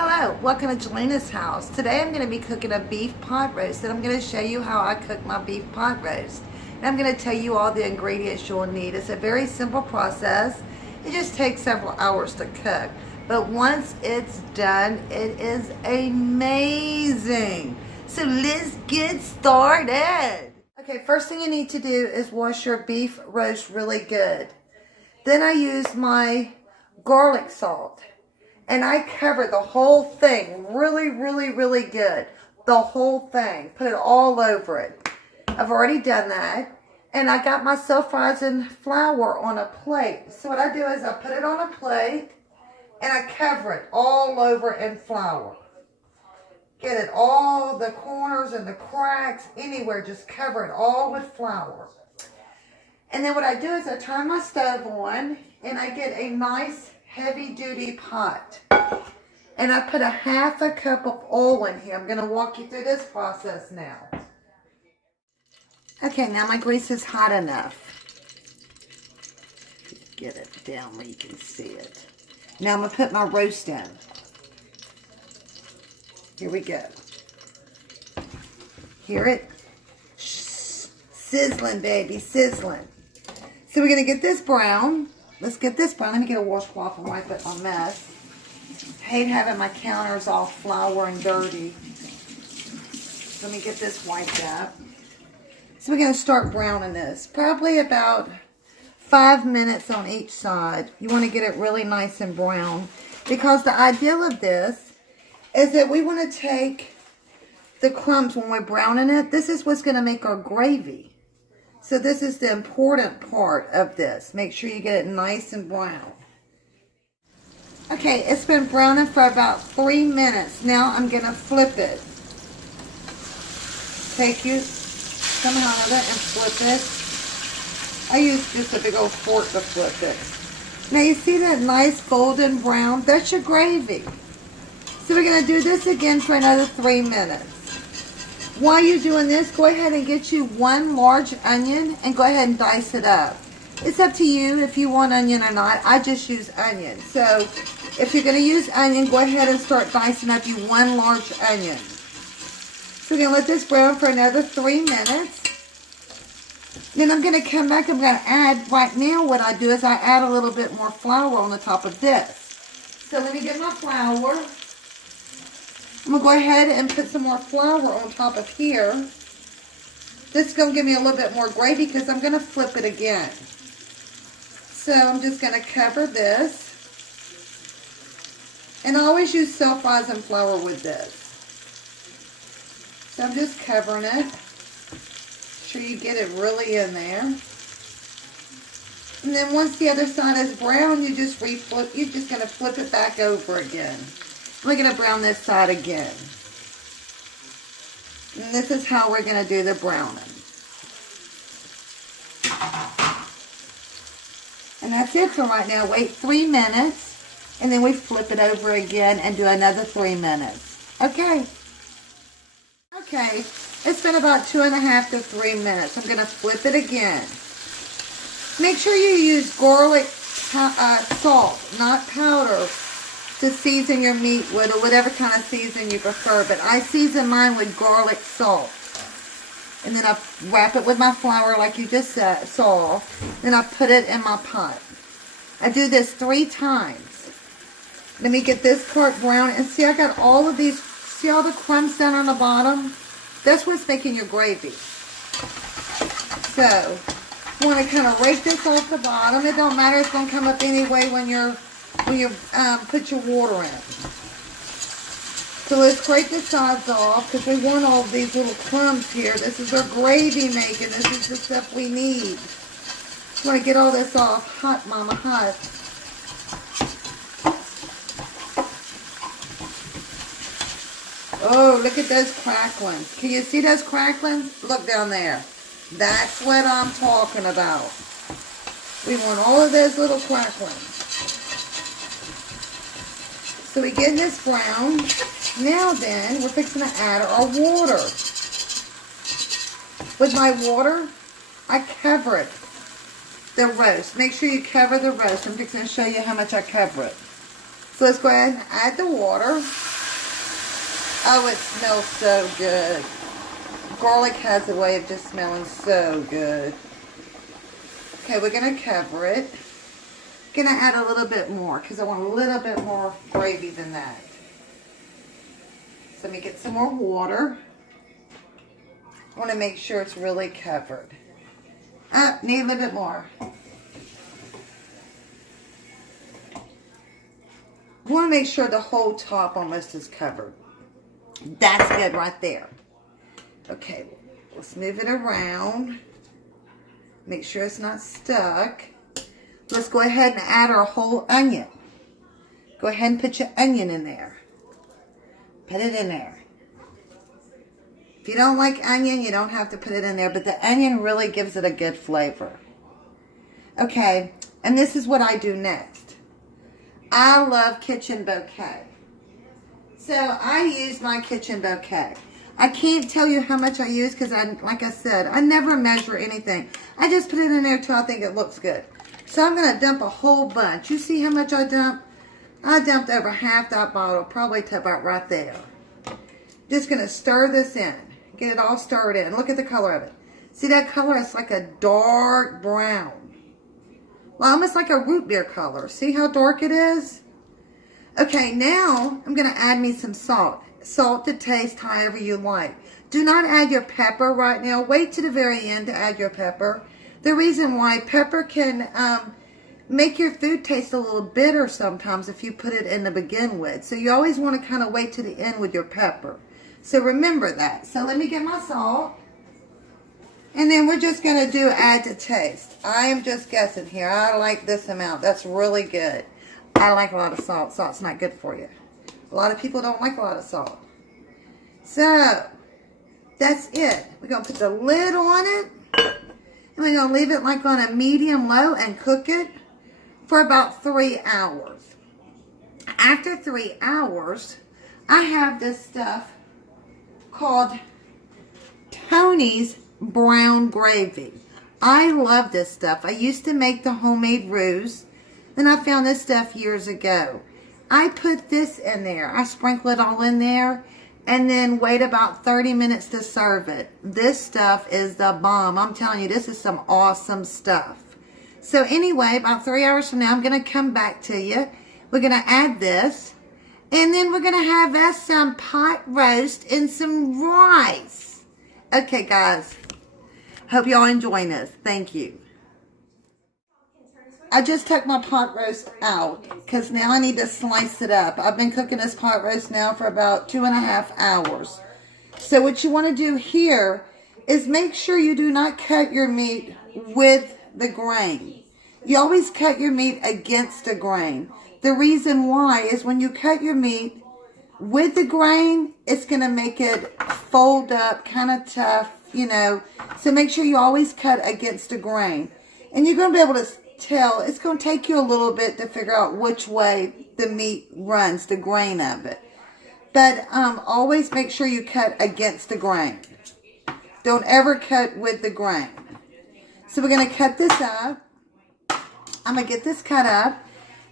Hello, welcome to Jelena's house. Today I'm going to be cooking a beef pot roast, and I'm going to show you how I cook my beef pot roast. And I'm going to tell you all the ingredients you'll need. It's a very simple process. It just takes several hours to cook. But once it's done, it is amazing. So let's get started. Okay, first thing you need to do is wash your beef roast really good. Then I use my garlic salt. And I cover the whole thing really good. The whole thing. Put it all over it. I've already done that. And I got my self-rising flour on a plate. So what I do is I put it on a plate and I cover it all over in flour. Get it all, the corners and the cracks, anywhere. Just cover it all with flour. And then what I do is I turn my stove on and I get a nice heavy-duty pot. And I put a half a cup of oil in here. I'm going to walk you through this process now. Okay, now my grease is hot enough. Get it down where you can see it. Now I'm going to put my roast in. Here we go. Hear it? Shh. Sizzling, baby, sizzling. So we're going to get this brown. Let's get this brown. Let me get a washcloth and wipe up my mess. I hate having my counters all flour and dirty. Let me get this wiped up. So we're going to start browning this. Probably about 5 minutes on each side. You want to get it really nice and brown. Because the ideal of this is that we want to take the crumbs when we're browning it. This is what's going to make our gravy. So this is the important part of this. Make sure you get it nice and brown. Okay, it's been browning for about 3 minutes. Now I'm going to flip it. Take some out of it and flip it. I use just a big old fork to flip it. Now you see that nice golden brown? That's your gravy. So we're going to do this again for another 3 minutes. While you're doing this, go ahead and get you 1 large onion and go ahead and dice it up. It's up to you if you want onion or not. I just use onion. So if you're going to use onion, go ahead and start dicing up you 1 large onion. So we're going to let this brown for another 3 minutes. Then I'm going to come back. I'm going to add, right now what I do is I add a little bit more flour on the top of this. So let me get my flour. I'm going to go ahead and put some more flour on top of here. This is going to give me a little bit more gravy because I'm going to flip it again. So I'm just going to cover this. And I always use self-rising flour with this. So I'm just covering it. Make sure you get it really in there. And then once the other side is brown, you're just going to flip it back over again. We're going to brown this side again. And this is how we're going to do the browning. And that's it for right now. Wait 3 minutes. And then we flip it over again and do another 3 minutes. Okay. Okay. It's been about 2.5 to 3 minutes. I'm going to flip it again. Make sure you use garlic salt, not powder, to season your meat with, or whatever kind of season you prefer. But I season mine with garlic salt. And then I wrap it with my flour like you just saw. Then I put it in my pot. I do this 3 times. Let me get this part brown. And see, I got all of these, see all the crumbs down on the bottom? That's what's making your gravy. So, you want to kind of rake this off the bottom. It don't matter, it's going to come up anyway when you put your water in. So let's scrape the sides off because we want all these little crumbs here. This is our gravy making. This is the stuff we need. Just want to get all this off. Hot, mama, hot. Oh, look at those cracklings. Can you see those cracklings? Look down there. That's what I'm talking about. We want all of those little cracklings. So we get this brown. Now then, we're fixing to add our water. With my water, I cover it. The roast. Make sure you cover the roast. I'm fixing to show you how much I cover it. So let's go ahead and add the water. Oh, it smells so good. Garlic has a way of just smelling so good. Okay, we're going to cover it. Going to add a little bit more because I want a little bit more gravy than that. So let me get some more water. I want to make sure it's really covered. Need a little bit more. I want to make sure the whole top almost is covered. That's good right there. Okay, let's move it around. Make sure it's not stuck. Let's go ahead and add our whole onion. Go ahead and put your onion in there. Put it in there. If you don't like onion, you don't have to put it in there, but the onion really gives it a good flavor. Okay, and this is what I do next. I love kitchen bouquet. So I use my kitchen bouquet. I can't tell you how much I use because, like I said, I never measure anything. I just put it in there till I think it looks good. So I'm going to dump a whole bunch. You see how much I dumped? I dumped over half that bottle, probably to about right there. Just going to stir this in. Get it all stirred in. Look at the color of it. See that color? It's like a dark brown. Well, almost like a root beer color. See how dark it is? Okay, now I'm going to add me some salt. Salt to taste however you like. Do not add your pepper right now. Wait to the very end to add your pepper. The reason why pepper can make your food taste a little bitter sometimes if you put it in to begin with. So you always want to kind of wait to the end with your pepper. So remember that. So let me get my salt. And then we're just going to do add to taste. I am just guessing here. I like this amount. That's really good. I like a lot of salt. Salt's not good for you. A lot of people don't like a lot of salt. So, that's it. We're going to put the lid on it. And we're going to leave it like on a medium low and cook it for about 3 hours. After 3 hours, I have this stuff called Tony's brown gravy. I love this stuff. I used to make the homemade roux. Then I found this stuff years ago. I put this in there. I sprinkle it all in there and then wait about 30 minutes to serve it. This stuff is the bomb. I'm telling you, this is some awesome stuff. So anyway, about 3 hours from now, I'm going to come back to you. We're going to add this. And then we're going to have us some pot roast and some rice. Okay, guys. Hope y'all enjoying this. Thank you. I just took my pot roast out because now I need to slice it up. I've been cooking this pot roast now for about 2.5 hours. So what you want to do here is make sure you do not cut your meat with the grain. You always cut your meat against the grain. The reason why is when you cut your meat with the grain, it's going to make it fold up kind of tough, you know. So make sure you always cut against the grain. And you're going to be able to tell, it's going to take you a little bit to figure out which way the meat runs, the grain of it. But always make sure you cut against the grain. Don't ever cut with the grain. So we're going to cut this up. I'm going to get this cut up.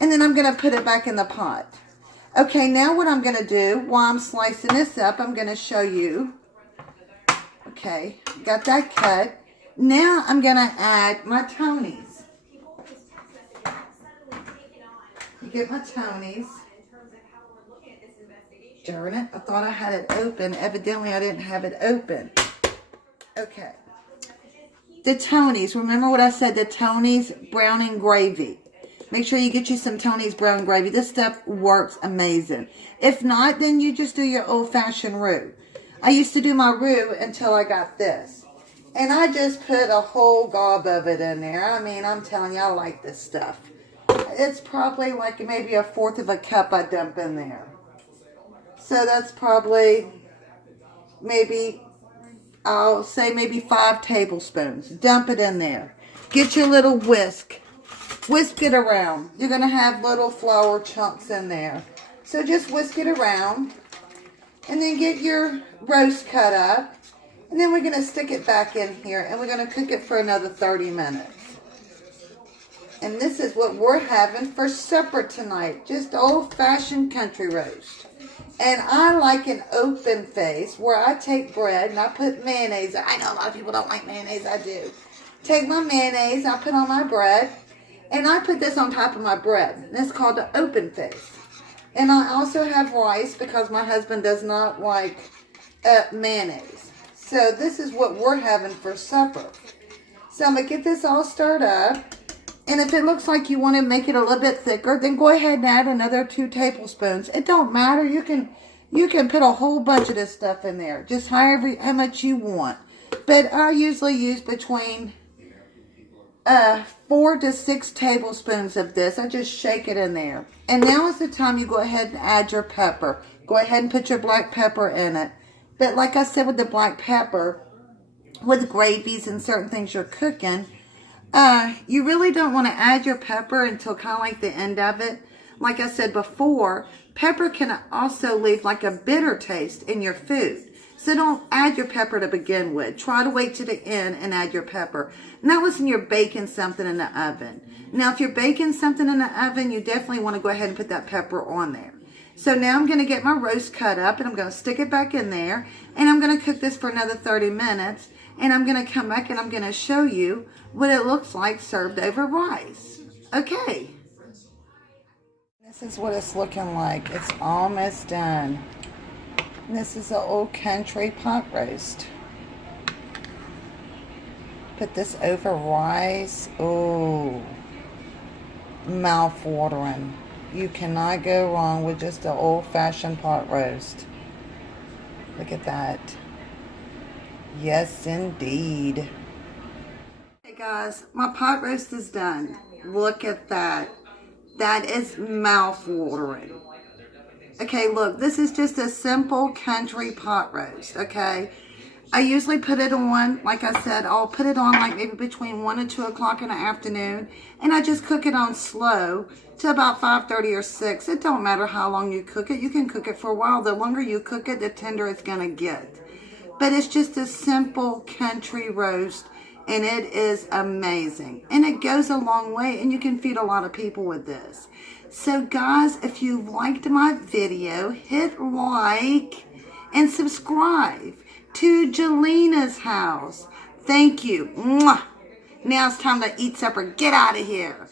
And then I'm going to put it back in the pot. Okay, now what I'm going to do, while I'm slicing this up, I'm going to show you. Okay, got that cut. Now I'm going to add my Tony's. Get my Tony's. Darn it, I thought I had it open. Evidently, I didn't have it open. Okay. The Tony's. Remember what I said, the Tony's brown and gravy. Make sure you get you some Tony's brown gravy. This stuff works amazing. If not, then you just do your old-fashioned roux. I used to do my roux until I got this. And I just put a whole gob of it in there. I mean, I'm telling you, I like this stuff. It's probably like maybe 1/4 of a cup I dump in there. So that's probably maybe, I'll say maybe 5 tablespoons. Dump it in there. Get your little whisk. Whisk it around. You're going to have little flour chunks in there. So just whisk it around. And then get your roast cut up. And then we're going to stick it back in here. And we're going to cook it for another 30 minutes. And this is what we're having for supper tonight. Just old-fashioned country roast. And I like an open face where I take bread and I put mayonnaise. I know a lot of people don't like mayonnaise. I do. Take my mayonnaise, I put on my bread, and I put this on top of my bread. And it's called the open face. And I also have rice because my husband does not like mayonnaise. So this is what we're having for supper. So I'm going to get this all stirred up. And if it looks like you want to make it a little bit thicker, then go ahead and add another 2 tablespoons. It don't matter. You can put a whole bunch of this stuff in there, just how much you want. But I usually use between 4 to 6 tablespoons of this. I just shake it in there. And now is the time you go ahead and add your pepper. Go ahead and put your black pepper in it. But like I said with the black pepper, with gravies and certain things you're cooking, you really don't want to add your pepper until kind of like the end of it. Like I said before, pepper can also leave like a bitter taste in your food. So don't add your pepper to begin with. Try to wait to the end and add your pepper. And that was when you're baking something in the oven. Now, if you're baking something in the oven, you definitely want to go ahead and put that pepper on there. So now I'm going to get my roast cut up and I'm going to stick it back in there. And I'm going to cook this for another 30 minutes. And I'm going to come back and I'm going to show you what it looks like served over rice. Okay. This is what it's looking like. It's almost done. This is an old country pot roast. Put this over rice. Oh, mouth-watering. You cannot go wrong with just an old-fashioned pot roast. Look at that. Yes, indeed. Hey guys, my pot roast is done. Look at that. That is mouth-watering. Okay, look, this is just a simple country pot roast, okay? I usually put it on, like I said, I'll put it on like maybe between 1 and 2 o'clock in the afternoon, and I just cook it on slow to about 5:30 or 6. It don't matter how long you cook it. You can cook it for a while. The longer you cook it, the tender it's going to get. But it's just a simple country roast, and it is amazing. And it goes a long way, and you can feed a lot of people with this. So guys, if you liked my video, hit like and subscribe to Jelena's house. Thank you. Mwah. Now it's time to eat supper. Get out of here.